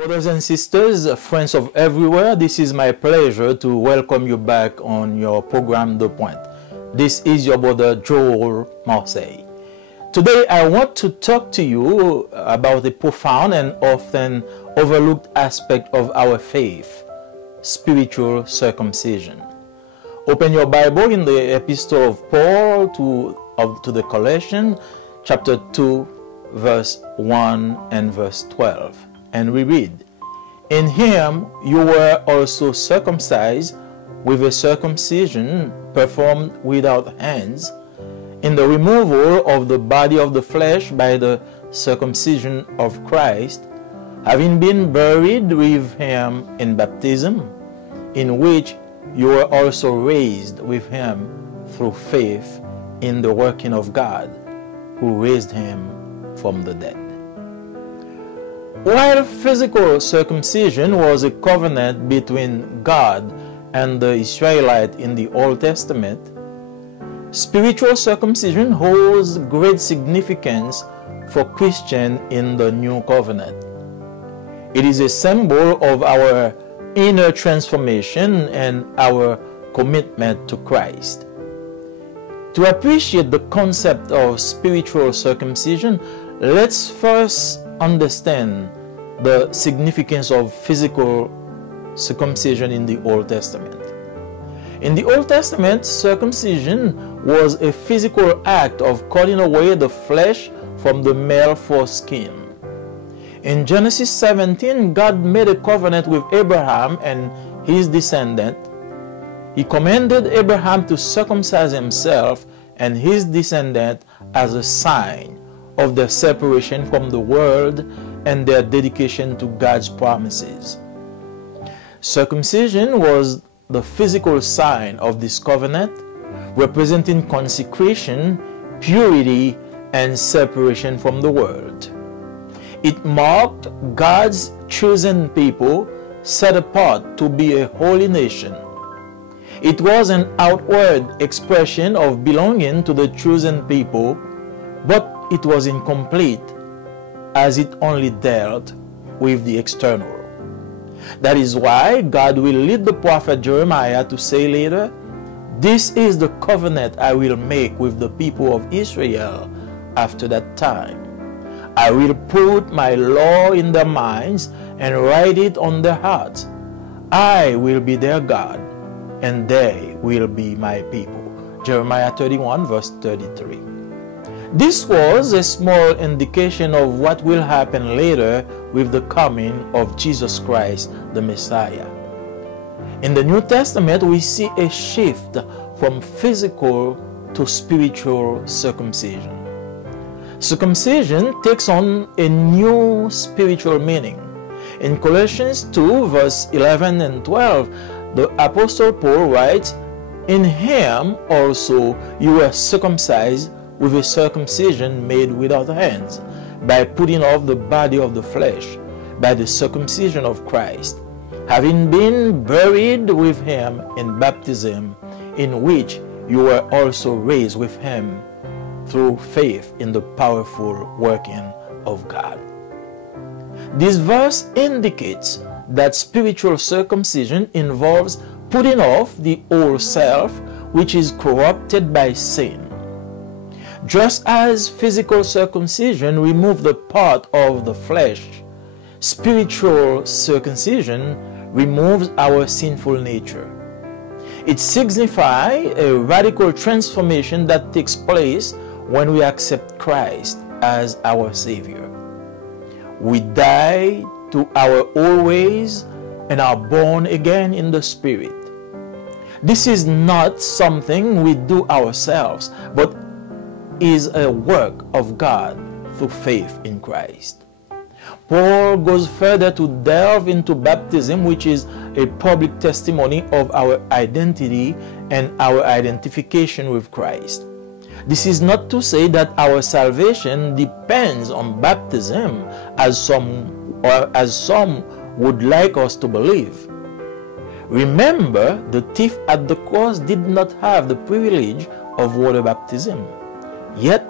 Brothers and sisters, friends of everywhere, this is my pleasure to welcome you back on your program De Pointe. This is your brother Joel Marseille. Today I want to talk to you about a profound and often overlooked aspect of our faith, spiritual circumcision. Open your Bible in the Epistle of Paul to the Colossians, chapter 2, verse 1 and verse 12. And we read, "In him you were also circumcised with a circumcision performed without hands, in the removal of the body of the flesh by the circumcision of Christ, having been buried with him in baptism, in which you were also raised with him through faith in the working of God, who raised him from the dead." While physical circumcision was a covenant between God and the Israelites in the Old Testament, spiritual circumcision holds great significance for Christians in the New Covenant. It is a symbol of our inner transformation and our commitment to Christ. To appreciate the concept of spiritual circumcision, let's first understand the significance of physical circumcision in the Old Testament. In the Old Testament, circumcision was a physical act of cutting away the flesh from the male foreskin. In Genesis 17, God made a covenant with Abraham and his descendant. He commanded Abraham to circumcise himself and his descendant as a sign of their separation from the world and their dedication to God's promises. Circumcision was the physical sign of this covenant, representing consecration, purity, and separation from the world. It marked God's chosen people, set apart to be a holy nation. It was an outward expression of belonging to the chosen people, but it was incomplete as it only dealt with the external. That is why God will lead the prophet Jeremiah to say later, "This is the covenant I will make with the people of Israel after that time. I will put my law in their minds and write it on their hearts. I will be their God, and they will be my people." Jeremiah 31 verse 33. This was a small indication of what will happen later with the coming of Jesus Christ, the Messiah. In the New Testament, we see a shift from physical to spiritual circumcision. Circumcision takes on a new spiritual meaning. In Colossians 2, verse 11 and 12, the Apostle Paul writes, "In him also you were circumcised with a circumcision made without hands, by putting off the body of the flesh, by the circumcision of Christ, having been buried with him in baptism, in which you were also raised with him through faith in the powerful working of God." This verse indicates that spiritual circumcision involves putting off the old self, which is corrupted by sin. Just as physical circumcision removes the part of the flesh, spiritual circumcision removes our sinful nature. It signifies a radical transformation that takes place when we accept Christ as our Savior. We die to our old ways and are born again in the Spirit. This is not something we do ourselves, but is a work of God through faith in Christ. Paul goes further to delve into baptism, which is a public testimony of our identity and our identification with Christ. This is not to say that our salvation depends on baptism, as some would like us to believe. Remember, the thief at the cross did not have the privilege of water baptism. Yet,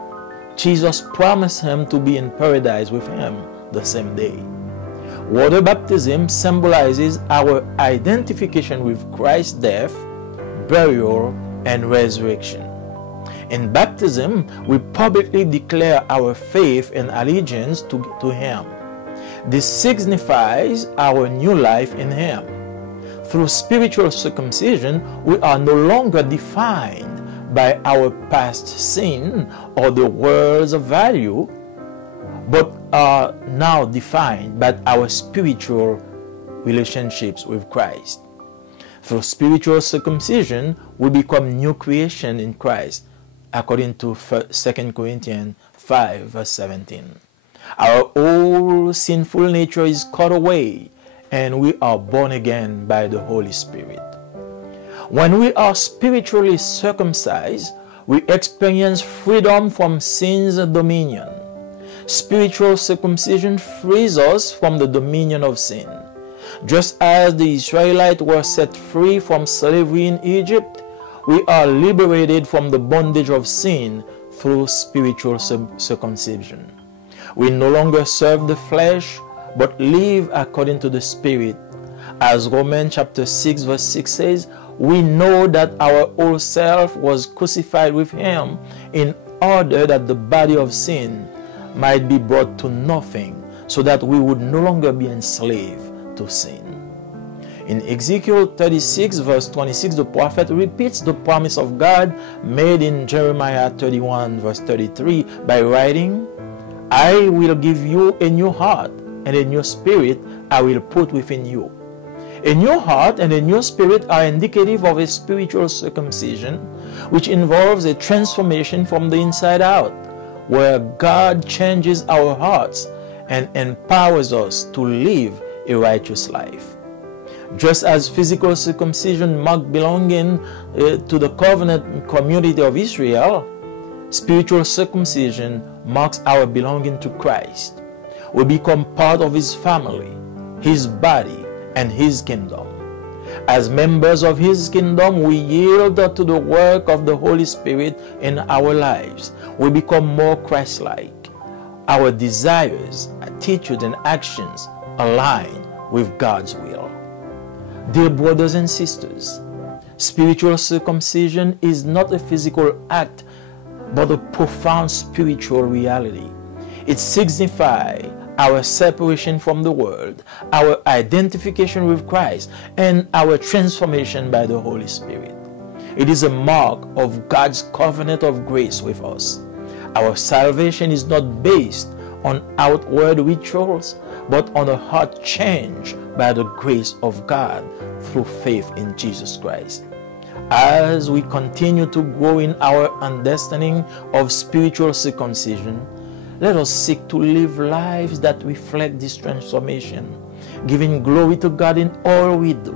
Jesus promised him to be in paradise with him the same day. Water baptism symbolizes our identification with Christ's death, burial, and resurrection. In baptism, we publicly declare our faith and allegiance to Him. This signifies our new life in Him. Through spiritual circumcision, we are no longer defined by our past sin or the world's value, but are now defined by our spiritual relationships with Christ. Through spiritual circumcision, we become new creation in Christ, according to 2 Corinthians 5, verse 17. Our old sinful nature is cut away, and we are born again by the Holy Spirit. When we are spiritually circumcised, we experience freedom from sin's dominion. Spiritual circumcision frees us from the dominion of sin. Just as the Israelites were set free from slavery in Egypt, we are liberated from the bondage of sin through spiritual circumcision. We no longer serve the flesh, but live according to the Spirit. As Romans chapter 6 verse 6 says, we know that our old self was crucified with Him in order that the body of sin might be brought to nothing, so that we would no longer be enslaved to sin. In Ezekiel 36 verse 26, the prophet repeats the promise of God made in Jeremiah 31 verse 33 by writing, I will give you a new heart, and a new spirit I will put within you. A new heart and a new spirit are indicative of a spiritual circumcision, which involves a transformation from the inside out, where God changes our hearts and empowers us to live a righteous life. Just as physical circumcision marked belonging to the covenant community of Israel, spiritual circumcision marks our belonging to Christ. We become part of His family, His body, and His kingdom. As members of His kingdom, we yield to the work of the Holy Spirit in our lives. We become more Christ-like. Our desires, attitudes, and actions align with God's will. Dear brothers and sisters, spiritual circumcision is not a physical act, but a profound spiritual reality. It signifies our separation from the world, our identification with Christ, and our transformation by the Holy Spirit. It is a mark of God's covenant of grace with us. Our salvation is not based on outward rituals, but on a heart change by the grace of God through faith in Jesus Christ. As we continue to grow in our understanding of spiritual circumcision, let us seek to live lives that reflect this transformation, giving glory to God in all we do.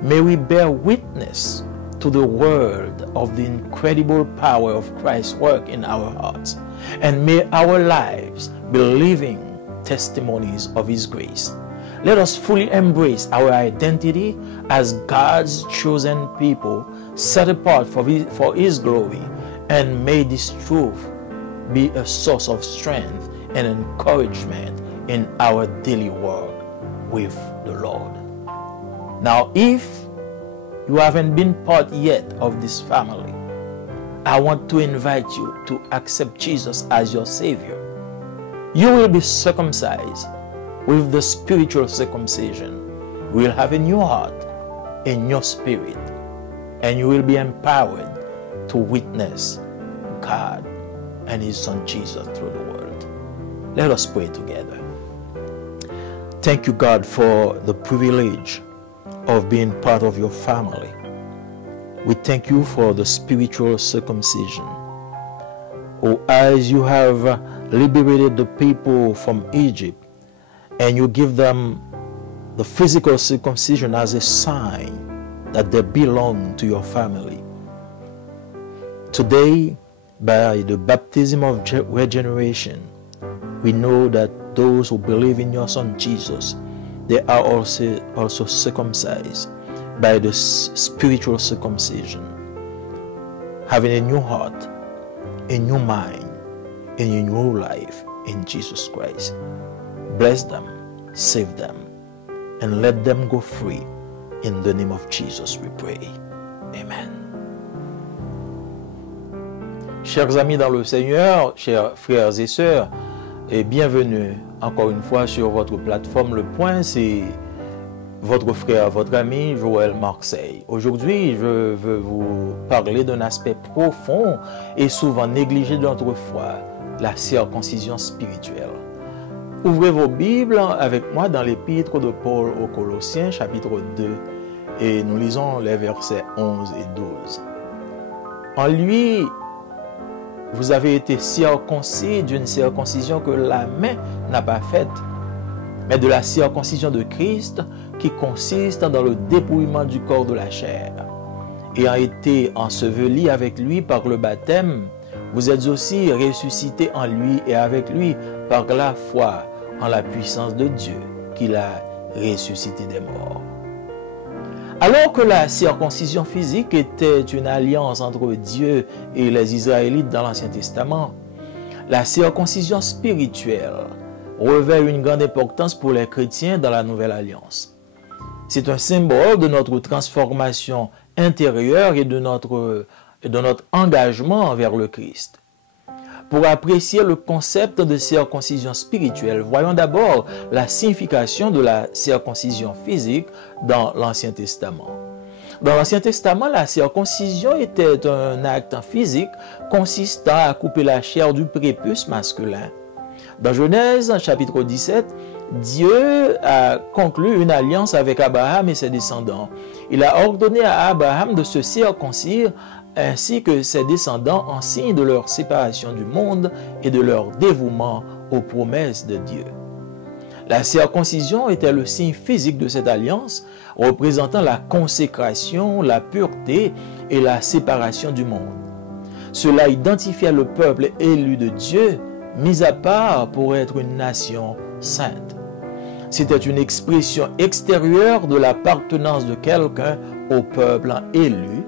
May we bear witness to the world of the incredible power of Christ's work in our hearts, and may our lives be living testimonies of His grace. Let us fully embrace our identity as God's chosen people, set apart for His glory, and may this truth be a source of strength and encouragement in our daily work with the Lord. Now, if you haven't been part yet of this family, I want to invite you to accept Jesus as your Savior. You will be circumcised with the spiritual circumcision. You will have a new heart, a new spirit, and you will be empowered to witness God and His Son Jesus through the world. Let us pray together. Thank you, God, for the privilege of being part of your family. We thank you for the spiritual circumcision. Oh, as you have liberated the people from Egypt, and you give them the physical circumcision as a sign that they belong to your family. Today, by the baptism of regeneration, we know that those who believe in your Son Jesus, they are also circumcised by the spiritual circumcision, having a new heart, a new mind, and a new life in Jesus Christ. Bless them save them, and let them go free. In the name of Jesus we pray. Amen. Chers amis dans le Seigneur, chers frères et sœurs, et bienvenue encore une fois sur votre plateforme Le Point. C'est votre frère, votre ami Joël Marseille. Aujourd'hui, je veux vous parler d'un aspect profond et souvent négligé de notre foi, la circoncision spirituelle. Ouvrez vos Bibles avec moi dans l'épître de Paul aux Colossiens, chapitre 2, et nous lisons les versets 11 et 12. En lui, vous avez été circoncis d'une circoncision que la main n'a pas faite, mais de la circoncision de Christ qui consiste dans le dépouillement du corps de la chair. Ayant été ensevelis avec lui par le baptême, vous êtes aussi ressuscités en lui et avec lui par la foi en la puissance de Dieu qui l'a ressuscité des morts. Alors que la circoncision physique était une alliance entre Dieu et les Israélites dans l'Ancien Testament, la circoncision spirituelle revêt une grande importance pour les chrétiens dans la Nouvelle Alliance. C'est un symbole de notre transformation intérieure et de notre engagement envers le Christ. Pour apprécier le concept de circoncision spirituelle, voyons d'abord la signification de la circoncision physique dans l'Ancien Testament. Dans l'Ancien Testament, la circoncision était un acte physique consistant à couper la chair du prépuce masculin. Dans Genèse, chapitre 17, Dieu a conclu une alliance avec Abraham et ses descendants. Il a ordonné à Abraham de se circoncire ainsi que ses descendants en signe de leur séparation du monde et de leur dévouement aux promesses de Dieu. La circoncision était le signe physique de cette alliance, représentant la consécration, la pureté et la séparation du monde. Cela identifiait le peuple élu de Dieu, mis à part pour être une nation sainte. C'était une expression extérieure de l'appartenance de quelqu'un au peuple élu,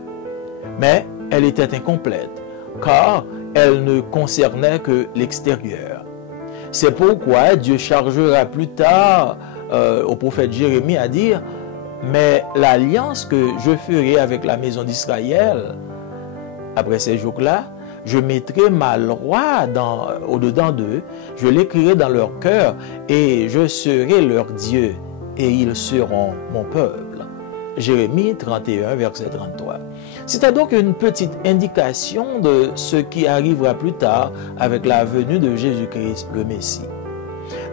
mais elle était incomplète, car elle ne concernait que l'extérieur. C'est pourquoi Dieu chargera plus tard au prophète Jérémie à dire « Mais l'alliance que je ferai avec la maison d'Israël, après ces jours-là, je mettrai ma loi au-dedans d'eux, je l'écrirai dans leur cœur, et je serai leur Dieu, et ils seront mon peuple. » Jérémie 31, verset 33. C'était donc une petite indication de ce qui arrivera plus tard avec la venue de Jésus-Christ, le Messie.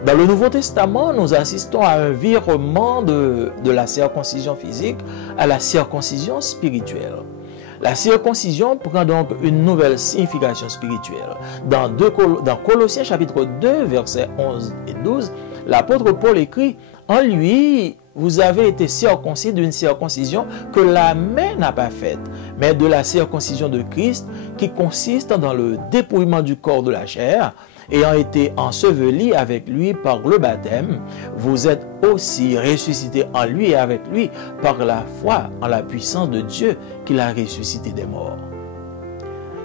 Dans le Nouveau Testament, nous assistons à un virement de la circoncision physique à la circoncision spirituelle. La circoncision prend donc une nouvelle signification spirituelle. Dans Colossiens chapitre 2, versets 11 et 12, l'apôtre Paul écrit « En lui, vous avez été circoncis d'une circoncision que la main n'a pas faite, mais de la circoncision de Christ qui consiste dans le dépouillement du corps de la chair, ayant été ensevelis avec lui par le baptême, vous êtes aussi ressuscités en lui et avec lui par la foi en la puissance de Dieu qui l'a ressuscité des morts. »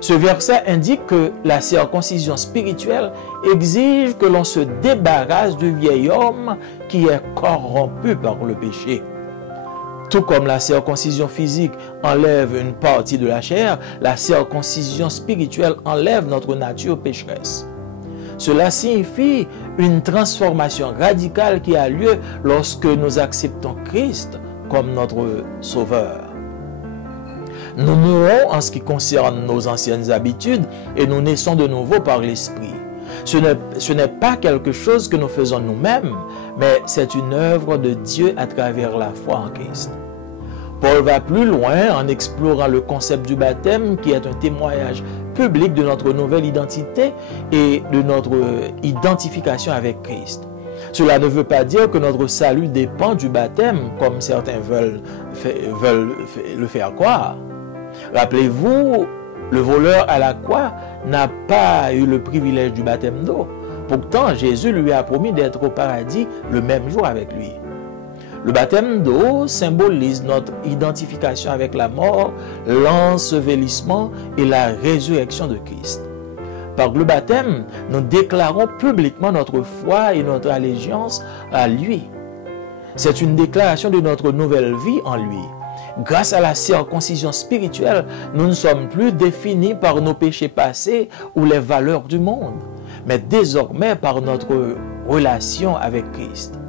Ce verset indique que la circoncision spirituelle exige que l'on se débarrasse du vieil homme qui est corrompu par le péché. Tout comme la circoncision physique enlève une partie de la chair, la circoncision spirituelle enlève notre nature pécheresse. Cela signifie une transformation radicale qui a lieu lorsque nous acceptons Christ comme notre Sauveur. Nous mourons en ce qui concerne nos anciennes habitudes et nous naissons de nouveau par l'Esprit. Ce n'est pas quelque chose que nous faisons nous-mêmes, mais c'est une œuvre de Dieu à travers la foi en Christ. Paul va plus loin en explorant le concept du baptême qui est un témoignage public de notre nouvelle identité et de notre identification avec Christ. Cela ne veut pas dire que notre salut dépend du baptême, comme certains veulent le faire croire. Rappelez-vous, le voleur à la croix n'a pas eu le privilège du baptême d'eau. Pourtant, Jésus lui a promis d'être au paradis le même jour avec lui. Le baptême d'eau symbolise notre identification avec la mort, l'ensevelissement et la résurrection de Christ. Par le baptême, nous déclarons publiquement notre foi et notre allégeance à lui. C'est une déclaration de notre nouvelle vie en lui. Grâce à la circoncision spirituelle, nous ne sommes plus définis par nos péchés passés ou les valeurs du monde, mais désormais par notre relation avec Christ.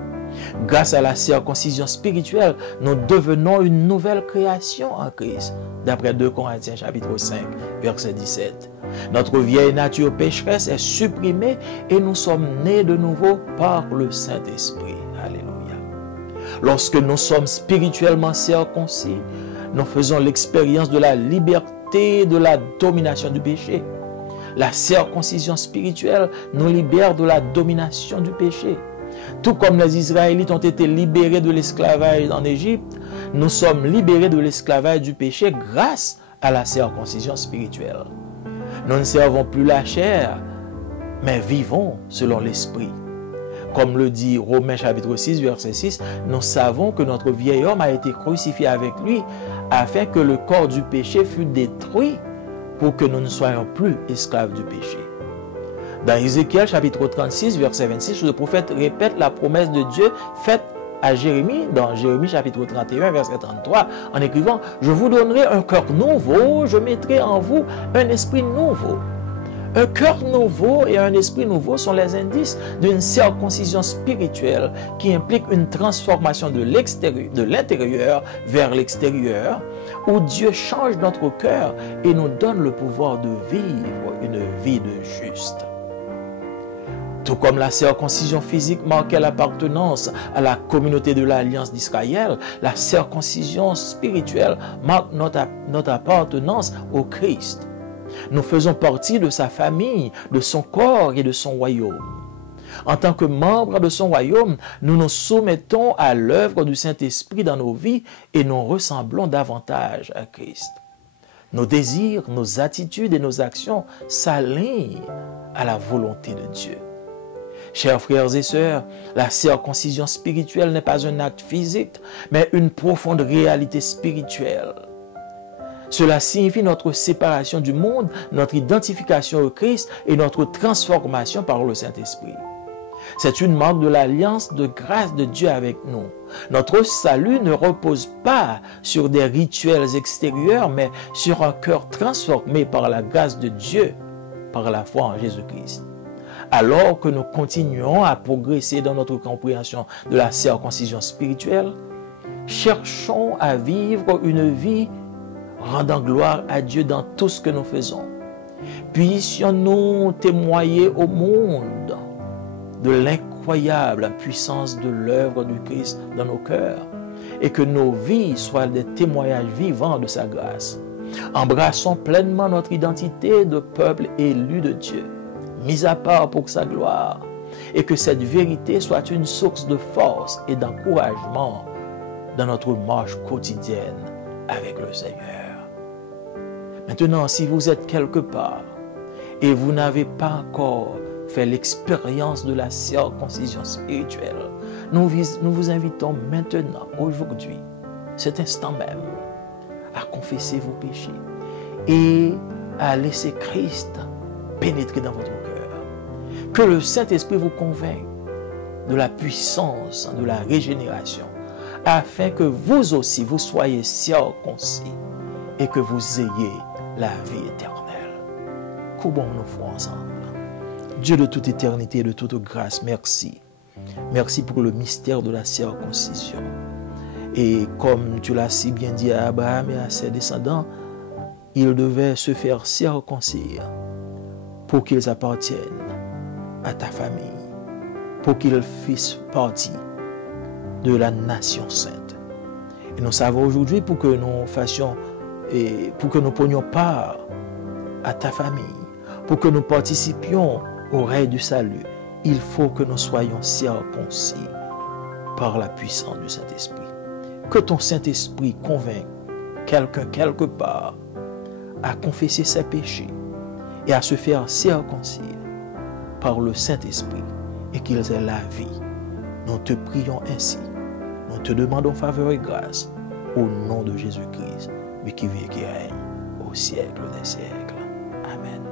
Grâce à la circoncision spirituelle, nous devenons une nouvelle création en Christ, d'après 2 Corinthiens chapitre 5, verset 17. Notre vieille nature pécheresse est supprimée et nous sommes nés de nouveau par le Saint-Esprit. Alléluia. Lorsque nous sommes spirituellement circoncis, nous faisons l'expérience de la liberté de la domination du péché. La circoncision spirituelle nous libère de la domination du péché. Tout comme les Israélites ont été libérés de l'esclavage en Égypte, nous sommes libérés de l'esclavage du péché grâce à la circoncision spirituelle. Nous ne servons plus la chair, mais vivons selon l'esprit. Comme le dit Romains chapitre 6, verset 6, nous savons que notre vieil homme a été crucifié avec lui afin que le corps du péché fût détruit pour que nous ne soyons plus esclaves du péché. Dans Ézéchiel chapitre 36, verset 26, le prophète répète la promesse de Dieu faite à Jérémie, dans Jérémie chapitre 31, verset 33, en écrivant « Je vous donnerai un cœur nouveau, je mettrai en vous un esprit nouveau ». Un cœur nouveau et un esprit nouveau sont les indices d'une circoncision spirituelle qui implique une transformation de l'intérieur vers l'extérieur, où Dieu change notre cœur et nous donne le pouvoir de vivre une vie de juste. Tout comme la circoncision physique marquait l'appartenance à la communauté de l'Alliance d'Israël, la circoncision spirituelle marque notre appartenance au Christ. Nous faisons partie de sa famille, de son corps et de son royaume. En tant que membres de son royaume, nous nous soumettons à l'œuvre du Saint-Esprit dans nos vies et nous ressemblons davantage à Christ. Nos désirs, nos attitudes et nos actions s'alignent à la volonté de Dieu. Chers frères et sœurs, la circoncision spirituelle n'est pas un acte physique, mais une profonde réalité spirituelle. Cela signifie notre séparation du monde, notre identification au Christ et notre transformation par le Saint-Esprit. C'est une marque de l'alliance de grâce de Dieu avec nous. Notre salut ne repose pas sur des rituels extérieurs, mais sur un cœur transformé par la grâce de Dieu, par la foi en Jésus-Christ. Alors que nous continuons à progresser dans notre compréhension de la circoncision spirituelle, cherchons à vivre une vie rendant gloire à Dieu dans tout ce que nous faisons. Puissions-nous témoigner au monde de l'incroyable puissance de l'œuvre du Christ dans nos cœurs et que nos vies soient des témoignages vivants de sa grâce. Embrassons pleinement notre identité de peuple élu de Dieu, mis à part pour sa gloire, et que cette vérité soit une source de force et d'encouragement dans notre marche quotidienne avec le Seigneur. Maintenant, si vous êtes quelque part et vous n'avez pas encore fait l'expérience de la circoncision spirituelle, nous vous invitons maintenant, aujourd'hui, cet instant même, à confesser vos péchés et à laisser Christ pénétrer dans votre cœur. Que le Saint-Esprit vous convainque de la puissance de la régénération, afin que vous aussi, vous soyez circoncis et que vous ayez la vie éternelle. Courbons-nous foi ensemble. Dieu de toute éternité et de toute grâce, merci. Merci pour le mystère de la circoncision. Et comme tu l'as si bien dit à Abraham et à ses descendants, ils devaient se faire circoncire pour qu'ils appartiennent à ta famille, pour qu'ils fissent partie de la nation sainte. Et nous savons aujourd'hui pour que nous fassions et pour que nous prenions part à ta famille, pour que nous participions au règne du salut, il faut que nous soyons circoncis par la puissance du Saint-Esprit. Que ton Saint-Esprit convainque quelqu'un quelque part à confesser ses péchés et à se faire circoncire par le Saint-Esprit et qu'ils aient la vie. Nous te prions ainsi. Nous te demandons faveur et grâce au nom de Jésus-Christ, lui qui vit et qui règne au siècle des siècles. Amen.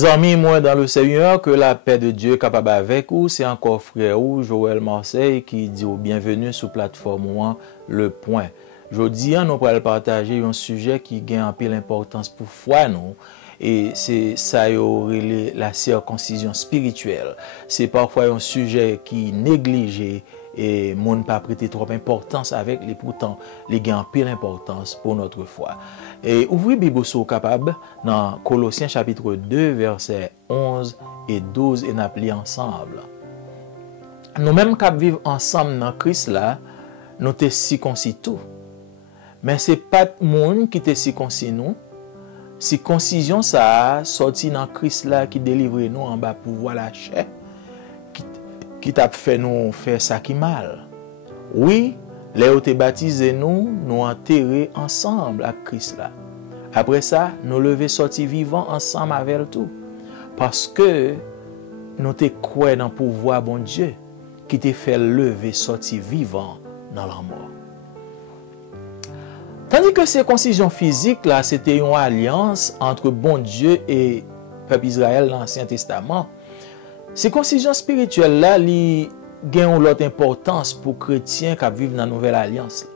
amis, moi dans le Seigneur, que la paix de Dieu est capable avec vous. C'est encore frère ou Joël Marseille qui dit bienvenue sur plateforme Ouan Le Point. Aujourd'hui, nous allons partager un sujet qui gagne un peu l'importance pour foi nous. Et c'est ça la circoncision spirituelle. C'est parfois un sujet qui est négligé et moun pas prêter trop importance avec les pourtant les gagne pile importance pour notre foi. Et ouvrez Bible sou capable dans Colossiens chapitre 2 versets 11 et 12 et n'appli ensemble. Nous même cap vivre ensemble dans Christ là, nous te circoncis tout. Mais c'est pas moun qui te circoncis nous. Circoncision ça sorti dans Christ là qui délivre nous en bas pour voir la chair qui t'a fait nous faire ça qui mal. Oui, les ont baptisé nous enterrés ensemble avec Christ là. Après ça, nous lever sorti vivant ensemble avec tout. Parce que nous te croyons dans le pouvoir bon Dieu qui te fait lever sorti vivant dans la mort. Tandis que circoncision physique là, c'était une alliance entre bon Dieu et peuple Israël dans l'Ancien Testament. Circoncision spirituelle là, li gagne l'autre importance pour chrétiens qui vivent dans la nouvelle alliance.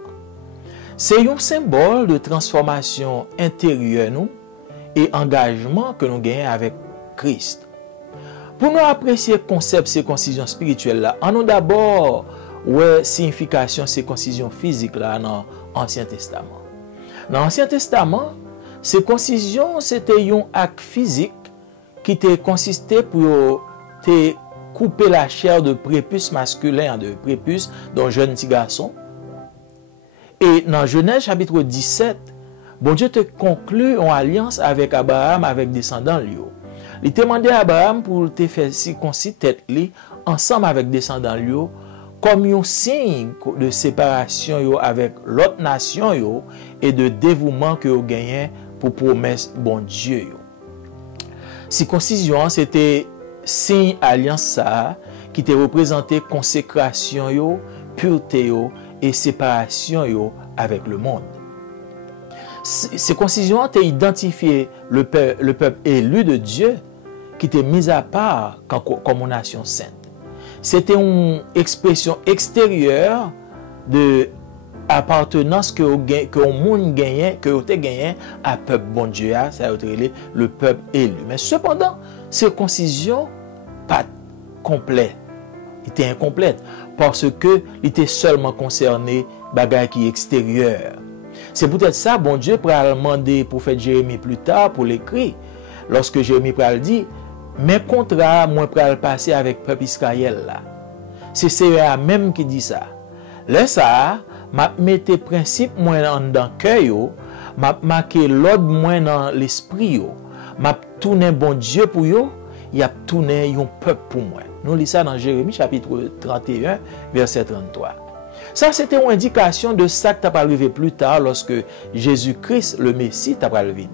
C'est un symbole de transformation intérieure nous et engagement que nous gagnons avec Christ. Pour nous apprécier le concept de circoncision spirituelle là, on a d'abord ouais signification circoncision physique là dans l'Ancien Testament. Dans l'Ancien Testament, circoncision c'était un acte physique qui consistait pour te couper la chair de prépuce masculin, de prépuce d'un jeune petit garçon. Et dans Genèse chapitre 17, bon Dieu te conclut en alliance avec Abraham, avec descendants lui. Il te demandé à Abraham pour te faire circoncis tête li ensemble avec descendants lui comme un signe de séparation yo avec l'autre nation yo et de dévouement que yo gagné pour promesse bon Dieu yo. Circoncision c'était signe alliance ça qui te représentait consécration yo, pureté yo et séparation yo avec le monde. Circoncision t'a identifié le peuple élu de Dieu qui t'est mis à part comme une nation sainte. C'était une expression extérieure de appartenance que on monde gagnait, que te gagné à peuple bon Dieu, ça le peuple élu. Mais cependant, circoncision pas complet. Il était incomplète parce que il était seulement concerné bagaille qui extérieur. C'est peut-être ça bon Dieu pour demander prophète Jérémie plus tard pour l'écrire lorsque Jérémie pral dit mes contrats moi pral passer avec peuple Israël là. C'est CEA même qui dit ça. Là ça m'a metté principe moi dans cœur yo, m'a marqué l'ordre moi dans l'esprit yo, m'a tourné bon Dieu pour yo. Il a tourné un peuple pour moi. Nous lisons ça dans Jérémie chapitre 31 verset 33. Ça c'était une indication de ça qui va arriver plus tard lorsque Jésus-Christ le Messie va venir.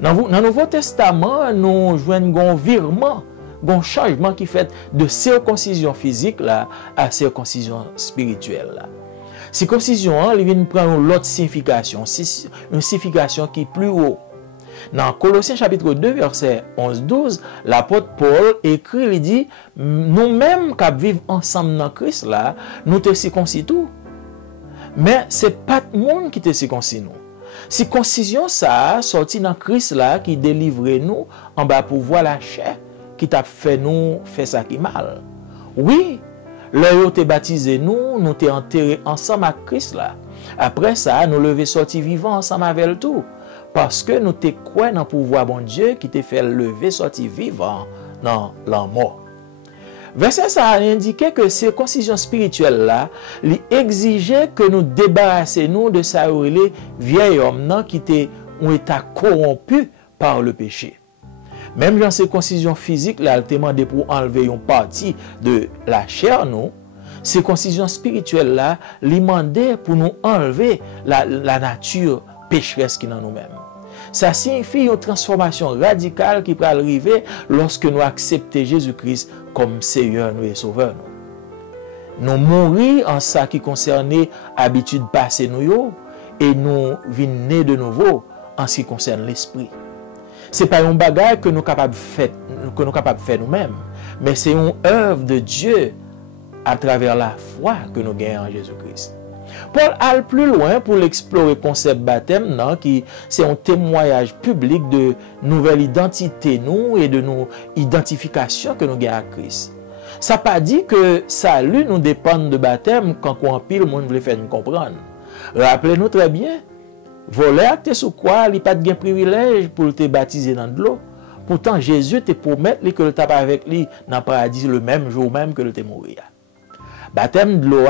Dans le Nouveau Testament, nous joignons un virement, un changement qui fait de circoncision physique là à circoncision spirituelle là. Circoncision il vient prendre l'autre signification, une signification qui est plus haut. Dans Colossiens chapitre 2 verset 11-12, l'apôtre Paul écrit, il dit, nous-mêmes qui vivons ensemble dans Christ là, nous te circoncis tout. Mais c'est pas tout le monde qui te circoncis nous. Circoncision ça sorti dans Christ là qui délivre nous en bas pour voir la chair qui t'a fait nous faire ça qui mal. Oui, là te baptisé nous te enterré ensemble avec Christ là. Après ça, nous lever sorti vivant ensemble avec le tout. Parce que nous te croyons dans le pouvoir bon Dieu qui te fait lever sorti vivant dans la mort. Verset ça a indiqué que circoncision spirituelle là, il exigeait que nous débarrassions de sa vieil homme qui était un état corrompu par le péché. Même dans circoncision physique là, il demandé pour enlever une partie de la chair nous. Circoncision spirituelle là, il demandait pour nous enlever la nature pécheresse qui est dans nous-mêmes. Ça signifie une transformation radicale qui peut arriver lorsque nous acceptons Jésus-Christ comme Seigneur nous et Sauveur. Nous mourir en ça qui concerne l'habitude passée nous et nous venons de nouveau en ce qui concerne l'esprit. C'est pas un bagage que nous capables faire nous-mêmes, mais c'est une œuvre de Dieu à travers la foi que nous gagnons en Jésus-Christ. Paul allait plus loin pour l'explorer le concept baptême, qui c'est un témoignage public de nouvelle identité nous et de nos identifications que nous gagnons à Christ. Ça n'a pas dit que salut nous dépend de baptême quand on pile le monde veut faire nous comprendre. Rappelez-nous très bien, voler acte sous quoi, il n'y a pas de privilège pour te baptiser dans de l'eau. Pourtant, Jésus te promet que le tape avec lui dans le paradis le même jour même que le te mourir. Baptême de l'eau,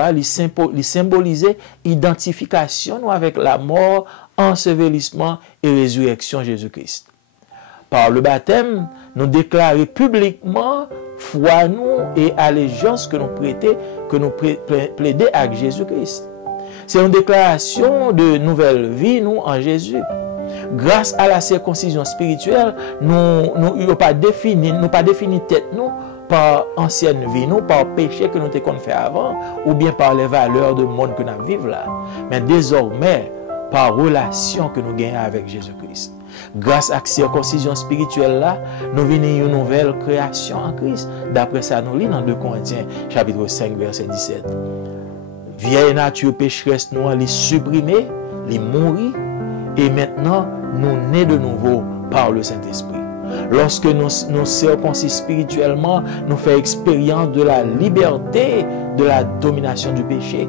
il symbolisait identification avec la mort, ensevelissement et résurrection de Jésus-Christ. Par le baptême, nous déclarons publiquement foi nous et allégeance que nous prêtons, que nous plaidons avec Jésus-Christ. C'est une déclaration de nouvelle vie nous en Jésus. Grâce à la circoncision spirituelle, nous n'avons pas défini tête nous par ancienne vie, nous, par péché que nous avons fait avant, ou bien par les valeurs du monde que nous vivons là. Mais désormais, par relation que nous gagnons avec Jésus-Christ. Grâce à la circoncision spirituelle là, nous venons une nouvelle création en Christ. D'après ça, nous lisons dans 2 Corinthiens, chapitre 5, verset 17. Vieille nature pécheresse, nous les supprimer, les mourir, et maintenant, nous nés de nouveau par le Saint-Esprit. Lorsque nous circoncis spirituellement, nous faisons expérience de la liberté de la domination du péché.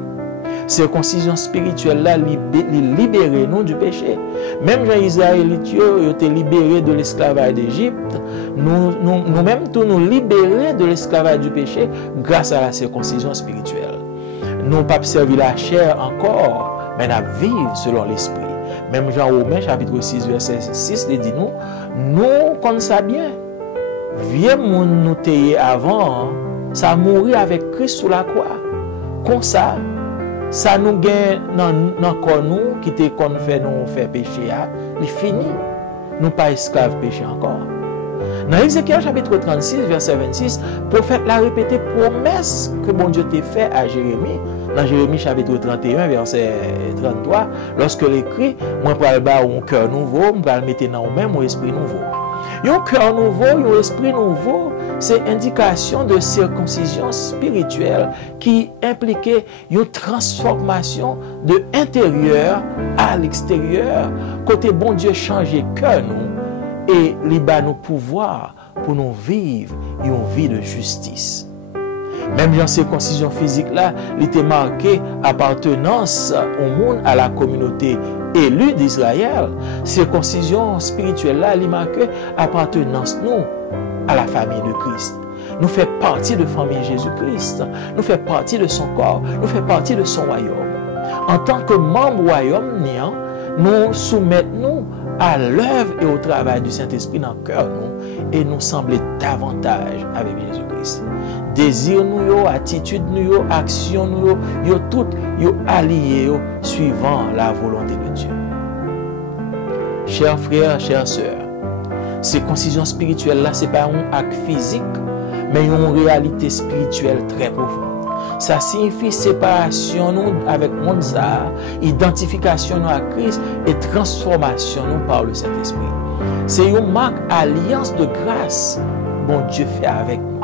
Circoncision spirituelle là, libérer nous du péché. Même les Israélites, ils étaient libérés de l'esclavage d'Égypte. Nous-mêmes, tous nous libérer de l'esclavage du péché grâce à la circoncision spirituelle. Nous pas servir la chair encore, mais nous vivre selon l'esprit. Même Jean Romain, chapitre 6, verset 6, il dit nous comme ça bien. Vieux monde nous tailler avant, ça mourir avec Christ sous la croix. Comme ça nous gagne dans corps nous qui te qu'on fait nous faire péché, il fini. Nous pas esclaves péché encore. Dans Ézéchiel chapitre 36, verset 26, le prophète l'a répété promesse que bon Dieu t'a fait à Jérémie. Dans Jérémie chapitre 31, verset 33, lorsque l'écrit, moi pour aller bas un cœur nouveau, je vais le mettre dans même un esprit nouveau. Un cœur nouveau, un esprit nouveau, c'est indication de circoncision spirituelle qui impliquait une transformation de l'intérieur à l'extérieur, côté bon Dieu changer cœur nous et liba nous pouvoir pour nous vivre une vie de justice. Même dans circoncision physique là, il était marqué appartenance au monde, à la communauté élue d'Israël. Circoncision spirituelle là, il marqué appartenance nous à la famille de Christ. Nous faisons partie de la famille Jésus-Christ. Nous faisons partie de son corps. Nous faisons partie de son royaume. En tant que membre du royaume, nous soumettons à l'œuvre et au travail du Saint-Esprit dans le cœur nous et nous sembler davantage avec Jésus-Christ. Désir nous, attitude nous, action nous, tout alliés suivant la volonté de Dieu. Chers frères, chères sœurs, circoncision spirituelle là, ce n'est pas un acte physique, mais une réalité spirituelle très profonde. Ça signifie séparation nous avec le monde, identification nous à Christ et transformation nous par le Saint-Esprit. C'est une marque alliance de grâce bon Dieu fait avec nous.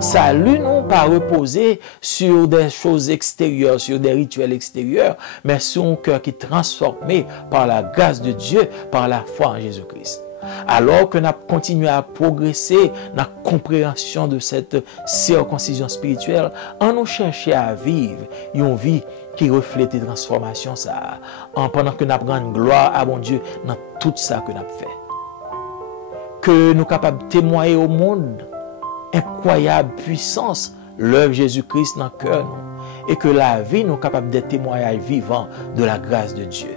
Salut nous pas reposer sur des choses extérieures, sur des rituels extérieurs, mais sur un cœur qui est transformé par la grâce de Dieu, par la foi en Jésus-Christ. Alors que nous continuons à progresser dans la compréhension de cette circoncision spirituelle, on nous cherche à vivre une vie qui reflète la transformation pendant que nous rendons gloire à mon Dieu dans tout ça que nous avons fait. Que nous sommes capables de témoigner au monde incroyable puissance, l'œuvre Jésus-Christ dans le cœur, et que la vie nous est capable d'être témoignage vivant de la grâce de Dieu.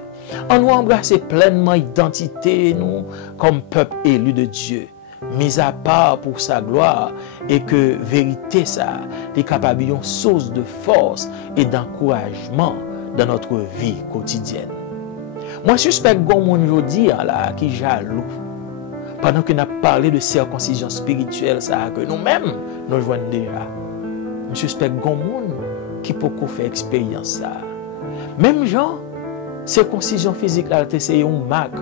On nous embrasse pleinement l'identité, nous, comme peuple élu de Dieu, mis à part pour sa gloire, et que vérité, ça, est capable d'une source de force et d'encouragement dans notre vie quotidienne. Moi, je suspecte que mon aujourd'hui là, qui jaloux, pendant que nous avons parlé de circoncision spirituelle, ça, que nous-mêmes, nous jouons déjà. Je suspecte que monde qui peut faire expérience ça. Même gens, circoncision physique là, c'est une marque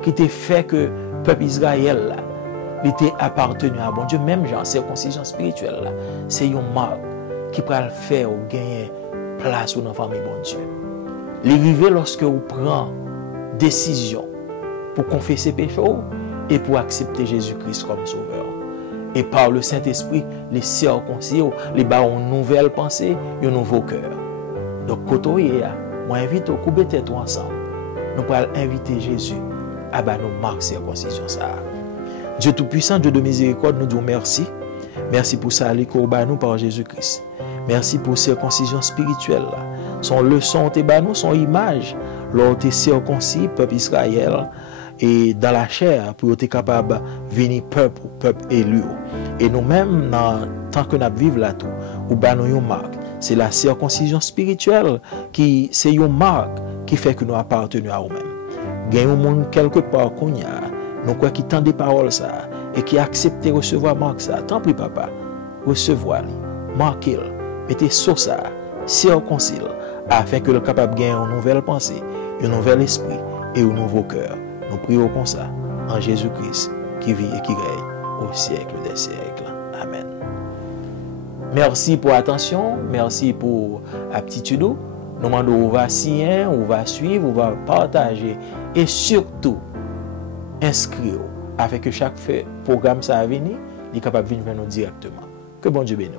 qui te fait que peuple Israël là, il était appartenu à bon Dieu, même genre circoncision spirituelle là, c'est une marque qui peut le faire ou gagner place dans la famille bon Dieu. L'arrivée lorsque vous prenez décision pour confesser péché et pour accepter Jésus-Christ comme sauveur. Et par le Saint-Esprit, les circoncis, les bas une nouvelle pensée, un nouveau cœur. Donc, quand on est là, moi invite au couper tête ensemble. Nous pourrons inviter Jésus à nous marquer circoncision ça. Dieu Tout-Puissant, Dieu de miséricorde, nous disons merci. Merci pour ça, les nous par Jésus-Christ. Merci pour circoncision spirituelle. Son leçon, son image, lors de circoncis, peuple Israël, et dans la chair, pour être capable de venir peuple élu. Et nous-mêmes, tant que nous vivons là-tout, ou nous une marque. C'est la circoncision spirituelle qui, c'est une marque qui fait que nous appartenons à nous-mêmes. Il y a un monde quelque part qu'on y a, nous quoi qui tend des paroles ça, et qui accepte de recevoir marque ça. Tant pis papa, recevoir, marquer, mettez sur ça, circoncile, afin que le capable gagne une nouvelle pensée, un nouvel esprit et un nouveau cœur. Nous prions comme ça, en Jésus-Christ, qui vit et qui règne au siècle des siècles. Amen. Merci pour l'attention, merci pour l'aptitude. Nous demandons où va signer, où va suivre, où va partager et surtout inscrire afin que chaque programme ça à venir, il est capable de venir vers nous directement. Que bon Dieu bénisse.